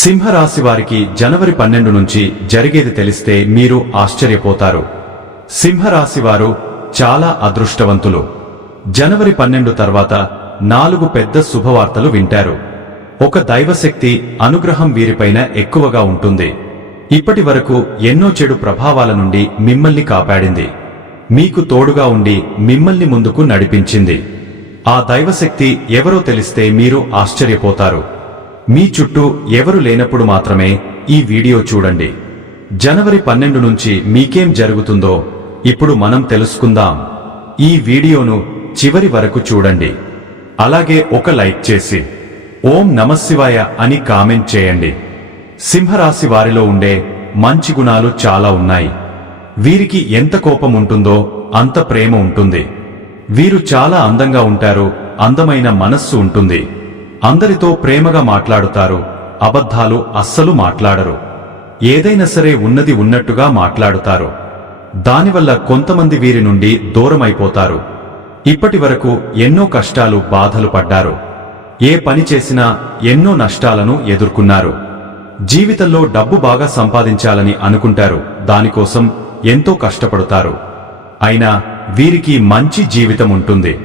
సింహరాశి వారికి జనవరి పన్నెండు నుంచి జరిగేది తెలిస్తే మీరు ఆశ్చర్యపోతారు. సింహరాశి వారు చాలా అదృష్టవంతులు. జనవరి పన్నెండు తర్వాత నాలుగు పెద్ద శుభవార్తలు వింటారు. ఒక దైవశక్తి అనుగ్రహం వీరిపైన ఎక్కువగా ఉంటుంది. ఇప్పటి వరకు ఎన్నో చెడు ప్రభావాల నుండి మిమ్మల్ని కాపాడింది. మీకు తోడుగా ఉండి మిమ్మల్ని ముందుకు నడిపించింది. ఆ దైవశక్తి ఎవరో తెలిస్తే మీరు ఆశ్చర్యపోతారు. మీ చుట్టూ ఎవరు లేనప్పుడు మాత్రమే ఈ వీడియో చూడండి. జనవరి పన్నెండు నుంచి మీకేం జరుగుతుందో ఇప్పుడు మనం తెలుసుకుందాం. ఈ వీడియోను చివరి వరకు చూడండి. అలాగే ఒక లైక్ చేసి ఓం నమశివాయ అని కామెంట్ చేయండి. సింహరాశి వారిలో ఉండే మంచి గుణాలు చాలా ఉన్నాయి. వీరికి ఎంత కోపం ఉంటుందో అంత ప్రేమ ఉంటుంది. వీరు చాలా అందంగా ఉంటారు అందమైన మనస్సు ఉంటుంది. అందరితో ప్రేమగా మాట్లాడుతారు అబద్ధాలు అస్సలు మాట్లాడరు. ఏదైనా సరే ఉన్నది ఉన్నట్టుగా మాట్లాడుతారు. దానివల్ల కొంతమంది వీరి నుండి దూరమైపోతారు. ఇప్పటి వరకు ఎన్నో కష్టాలు బాధలు పడ్డారు. ఏ పని చేసినా ఎన్నో నష్టాలను ఎదుర్కొన్నారు. జీవితంలో డబ్బు బాగా సంపాదించాలని అనుకుంటారు. దానికోసం ఎంతో కష్టపడతారు. అయినా వీరికి మంచి జీవితం ఉంటుంది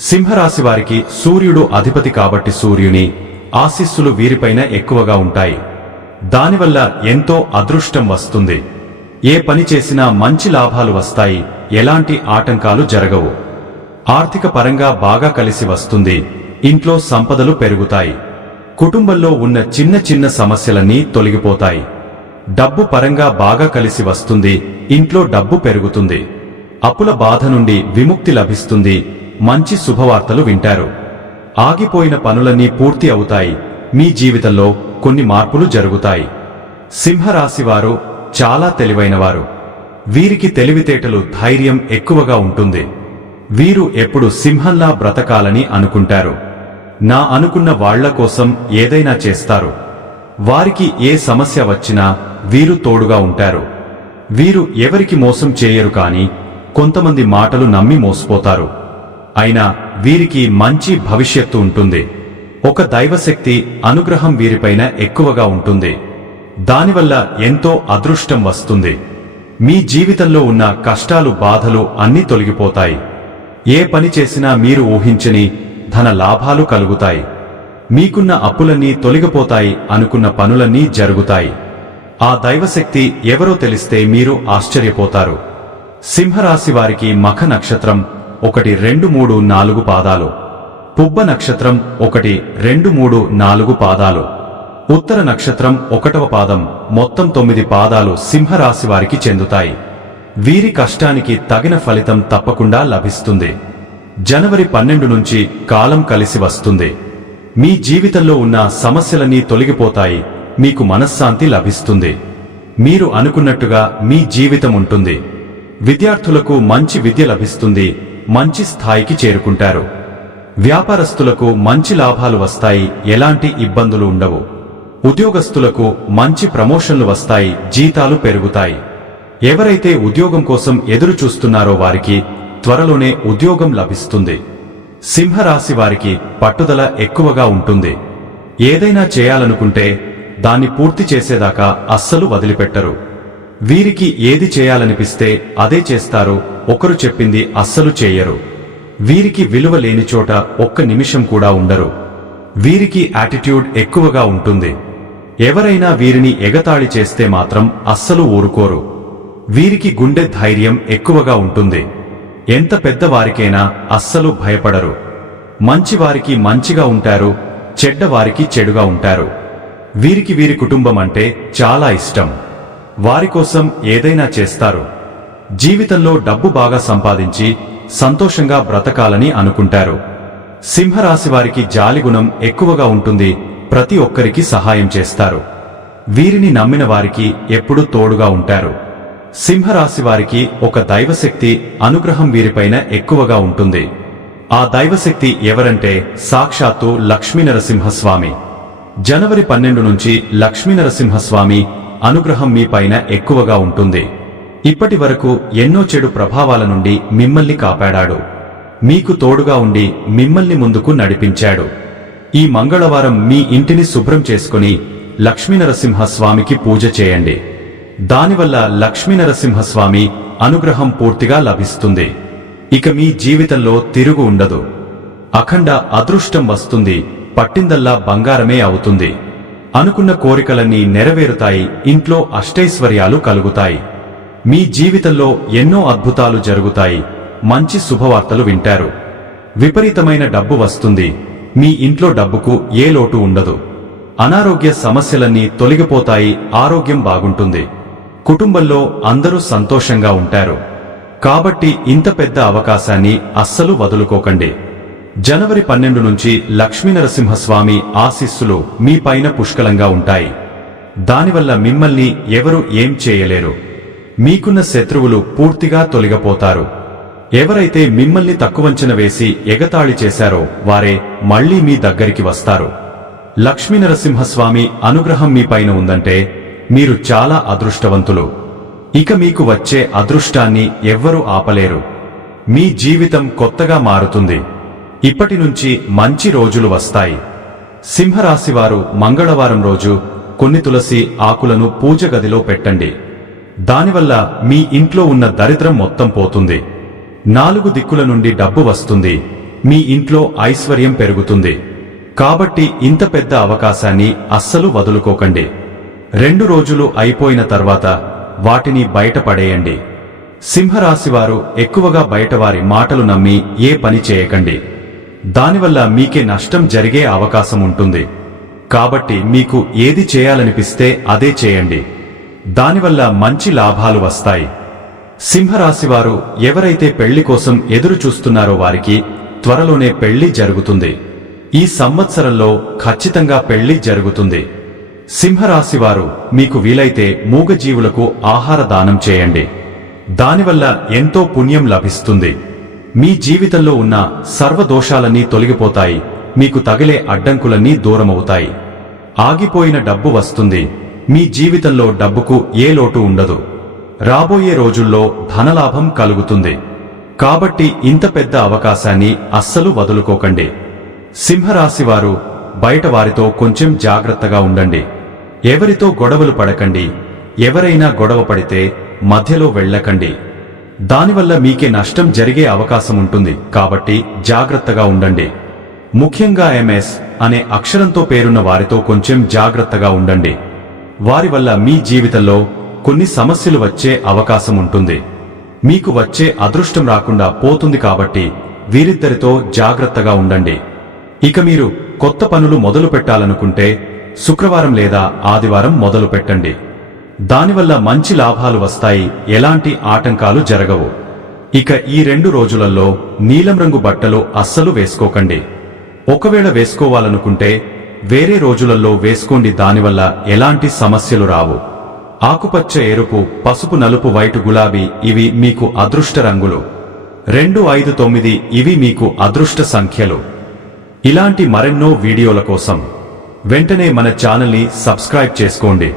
సింహరాశి వారికి సూర్యుడు అధిపతి కాబట్టి సూర్యుని ఆశీస్సులు వీరిపైన ఎక్కువగా ఉంటాయి. దానివల్ల ఎంతో అదృష్టం వస్తుంది. ఏ పని చేసినా మంచి లాభాలు వస్తాయి. ఎలాంటి ఆటంకాలు జరగవు. ఆర్థిక పరంగా బాగా కలిసి వస్తుంది. ఇంట్లో సంపదలు పెరుగుతాయి. కుటుంబంలో ఉన్న చిన్న చిన్న సమస్యలన్నీ తొలగిపోతాయి. డబ్బు పరంగా బాగా కలిసి వస్తుంది. ఇంట్లో డబ్బు పెరుగుతుంది. అప్పుల బాధ నుండి విముక్తి లభిస్తుంది. మంచి శుభవార్తలు వింటారు. ఆగిపోయిన పనులన్నీ పూర్తి అవుతాయి. మీ జీవితంలో కొన్ని మార్పులు జరుగుతాయి. సింహరాశివారు చాలా తెలివైనవారు. వీరికి తెలివితేటలు ధైర్యం ఎక్కువగా ఉంటుంది. వీరు ఎప్పుడు సింహంలా బ్రతకాలని అనుకుంటారు. నా అనుకున్న వాళ్ళ కోసం ఏదైనా చేస్తారు. వారికి ఏ సమస్య వచ్చినా వీరు తోడుగా ఉంటారు. వీరు ఎవరికి మోసం చేయరు కాని కొంతమంది మాటలు నమ్మి మోసపోతారు. అయినా వీరికి మంచి భవిష్యత్తు ఉంటుంది. ఒక దైవశక్తి అనుగ్రహం వీరిపైన ఎక్కువగా ఉంటుంది. దానివల్ల ఎంతో అదృష్టం వస్తుంది. మీ జీవితంలో ఉన్న కష్టాలు బాధలు అన్నీ తొలగిపోతాయి. ఏ పని చేసినా మీరు ఊహించని ధన లాభాలు కలుగుతాయి. మీకున్న అప్పులన్నీ తొలగిపోతాయి అనుకున్న పనులన్నీ జరుగుతాయి. ఆ దైవశక్తి ఎవరో తెలిస్తే మీరు ఆశ్చర్యపోతారు. సింహరాశి వారికి మఖ నక్షత్రం ఒకటి రెండు మూడు నాలుగు పాదాలు. పుబ్బ నక్షత్రం ఒకటి రెండు మూడు నాలుగు పాదాలు. ఉత్తర నక్షత్రం ఒకటవ పాదం మొత్తం తొమ్మిది పాదాలు సింహరాశి వారికి చెందుతాయి. వీరి కష్టానికి తగిన ఫలితం తప్పకుండా లభిస్తుంది. జనవరి పన్నెండు నుంచి కాలం కలిసి వస్తుంది. మీ జీవితంలో ఉన్న సమస్యలన్నీ తొలగిపోతాయి. మీకు మనశ్శాంతి లభిస్తుంది. మీరు అనుకున్నట్టుగా మీ జీవితం ఉంటుంది. విద్యార్థులకు మంచి విద్య లభిస్తుంది. మంచి స్థాయికి చేరుకుంటారు. వ్యాపారస్తులకు మంచి లాభాలు వస్తాయి ఎలాంటి ఇబ్బందులు ఉండవు. ఉద్యోగస్తులకు మంచి ప్రమోషన్లు వస్తాయి జీతాలు పెరుగుతాయి. ఎవరైతే ఉద్యోగం కోసం ఎదురు చూస్తున్నారో వారికి త్వరలోనే ఉద్యోగం లభిస్తుంది. సింహరాశి వారికి పట్టుదల ఎక్కువగా ఉంటుంది. ఏదైనా చేయాలనుకుంటే దాన్ని పూర్తి చేసేదాకా అస్సలు వదిలిపెట్టరు. వీరికి ఏది చేయాలనిపిస్తే అదే చేస్తారు ఒకరు చెప్పింది అస్సలు చేయరు. వీరికి విలువ లేని చోట ఒక్క నిమిషం కూడా ఉండరు. వీరికి యాటిట్యూడ్ ఎక్కువగా ఉంటుంది. ఎవరైనా వీరిని ఎగతాళి చేస్తే మాత్రం అస్సలు ఊరుకోరు. వీరికి గుండె ధైర్యం ఎక్కువగా ఉంటుంది. ఎంత పెద్దవారికైనా అస్సలు భయపడరు. మంచివారికి మంచిగా ఉంటారు చెడ్డవారికి చెడుగా ఉంటారు. వీరికి వీరి కుటుంబం అంటే చాలా ఇష్టం. వారి కోసం ఏదైనా చేస్తారు. జీవితంలో డబ్బు బాగా సంపాదించి సంతోషంగా బ్రతకాలని అనుకుంటారు. సింహరాశి వారికి జాలిగుణం ఎక్కువగా ఉంటుంది ప్రతి ఒక్కరికి సహాయం చేస్తారు. వీరిని నమ్మిన వారికి ఎప్పుడూ తోడుగా ఉంటారు. సింహరాశి వారికి ఒక దైవశక్తి అనుగ్రహం వీరిపైన ఎక్కువగా ఉంటుంది. ఆ దైవశక్తి ఎవరంటే సాక్షాత్తు లక్ష్మీనరసింహస్వామి. జనవరి పన్నెండు నుంచి లక్ష్మీనరసింహస్వామి అనుగ్రహం మీ పైన ఎక్కువగా ఉంటుంది. ఇప్పటి వరకు ఎన్నో చెడు ప్రభావాల నుండి మిమ్మల్ని కాపాడాడు. మీకు తోడుగా ఉండి మిమ్మల్ని ముందుకు నడిపించాడు. ఈ మంగళవారం మీ ఇంటిని శుభ్రం చేసుకుని లక్ష్మీనరసింహస్వామికి పూజ చేయండి. దానివల్ల లక్ష్మీనరసింహస్వామి అనుగ్రహం పూర్తిగా లభిస్తుంది. ఇక మీ జీవితంలో తిరుగు ఉండదు. అఖండ అదృష్టం వస్తుంది పట్టిందల్లా బంగారమే అవుతుంది. అనుకున్న కోరికలన్నీ నెరవేరుతాయి ఇంట్లో అష్టైశ్వర్యాలు కలుగుతాయి. మీ జీవితంలో ఎన్నో అద్భుతాలు జరుగుతాయి. మంచి శుభవార్తలు వింటారు. విపరీతమైన డబ్బు వస్తుంది. మీ ఇంట్లో డబ్బుకు ఏ లోటు ఉండదు. అనారోగ్య సమస్యలన్నీ తొలగిపోతాయి. ఆరోగ్యం బాగుంటుంది. కుటుంబంలో అందరూ సంతోషంగా ఉంటారు. కాబట్టి ఇంత పెద్ద అవకాశాన్ని అస్సలు వదులుకోకండి. జనవరి పన్నెండు నుంచి లక్ష్మీనరసింహస్వామి ఆశీస్సులు మీ పైన పుష్కలంగా ఉంటాయి. దానివల్ల మిమ్మల్ని ఎవరు ఏం చేయలేరు. మీకున్న శత్రువులు పూర్తిగా తొలగిపోతారు. ఎవరైతే మిమ్మల్ని తక్కువంచన వేసి ఎగతాళి చేశారో వారే మళ్ళీ మీ దగ్గరికి వస్తారు. లక్ష్మీనరసింహస్వామి అనుగ్రహం మీ పైన ఉందంటే మీరు చాలా అదృష్టవంతులు. ఇక మీకు వచ్చే అదృష్టాన్ని ఎవ్వరూ ఆపలేరు. మీ జీవితం కొత్తగా మారుతుంది. ఇప్పటి నుంచి మంచి రోజులు వస్తాయి. సింహరాశివారు మంగళవారం రోజు కొన్ని తులసి ఆకులను పూజ గదిలో పెట్టండి. దానివల్ల మీ ఇంట్లో ఉన్న దరిద్రం మొత్తం పోతుంది. నాలుగు దిక్కుల నుండి డబ్బు వస్తుంది. మీ ఇంట్లో ఐశ్వర్యం పెరుగుతుంది. కాబట్టి ఇంత పెద్ద అవకాశాన్ని అస్సలు వదులుకోకండి. రెండు రోజులు అయిపోయిన తర్వాత వాటిని బయటపడేయండి. సింహరాశివారు ఎక్కువగా బయటవారి మాటలు నమ్మి ఏ పని చేయకండి. దానివల్ల మీకే నష్టం జరిగే అవకాశం ఉంటుంది. కాబట్టి మీకు ఏది చేయాలనిపిస్తే అదే చేయండి. దానివల్ల మంచి లాభాలు వస్తాయి. సింహరాశివారు ఎవరైతే పెళ్ళి కోసం ఎదురు చూస్తున్నారో వారికి త్వరలోనే పెళ్ళి జరుగుతుంది. ఈ సంవత్సరంలో ఖచ్చితంగా పెళ్ళి జరుగుతుంది. సింహరాశివారు మీకు వీలైతే మూగజీవులకు ఆహార దానం చేయండి. దానివల్ల ఎంతో పుణ్యం లభిస్తుంది. మీ జీవితంలో ఉన్న సర్వదోషాలన్నీ తొలగిపోతాయి. మీకు తగిలే అడ్డంకులన్నీ దూరమవుతాయి. ఆగిపోయిన డబ్బు వస్తుంది. మీ జీవితంలో డబ్బుకు ఏ లోటు ఉండదు. రాబోయే రోజుల్లో ధనలాభం కలుగుతుంది. కాబట్టి ఇంత పెద్ద అవకాశాన్ని అస్సలు వదులుకోకండి. సింహరాశివారు బయట వారితో కొంచెం జాగ్రత్తగా ఉండండి. ఎవరితో గొడవలు పడకండి. ఎవరైనా గొడవ పడితే మధ్యలో వెళ్ళకండి. దానివల్ల మీకే నష్టం జరిగే అవకాశం ఉంటుంది. కాబట్టి జాగ్రత్తగా ఉండండి. ముఖ్యంగా ఎంఎస్ అనే అక్షరంతో పేరున్న వారితో కొంచెం జాగ్రత్తగా ఉండండి. వారి వల్ల మీ జీవితంలో కొన్ని సమస్యలు వచ్చే అవకాశం ఉంటుంది మీకు వచ్చే అదృష్టం రాకుండా పోతుంది కాబట్టి వీరిద్దరితో జాగ్రత్తగా ఉండండి. ఇక మీరు కొత్త పనులు మొదలు పెట్టాలనుకుంటే శుక్రవారం లేదా ఆదివారం మొదలు పెట్టండి. దానివల్ల మంచి లాభాలు వస్తాయి ఎలాంటి ఆటంకాలు జరగవు. ఇక ఈ రెండు రోజులలో నీలం రంగు బట్టలు అస్సలు వేసుకోకండి. ఒకవేళ వేసుకోవాలనుకుంటే వేరే రోజులలో వేసుకోండి దానివల్ల ఎలాంటి సమస్యలు రావు. ఆకుపచ్చ ఎరుపు పసుపు నలుపు వైటు గులాబీ ఇవి మీకు అదృష్ట రంగులు. రెండు ఐదు తొమ్మిది ఇవి మీకు అదృష్ట సంఖ్యలు. ఇలాంటి మరెన్నో వీడియోల కోసం వెంటనే మన ఛానల్ని సబ్స్క్రైబ్ చేసుకోండి.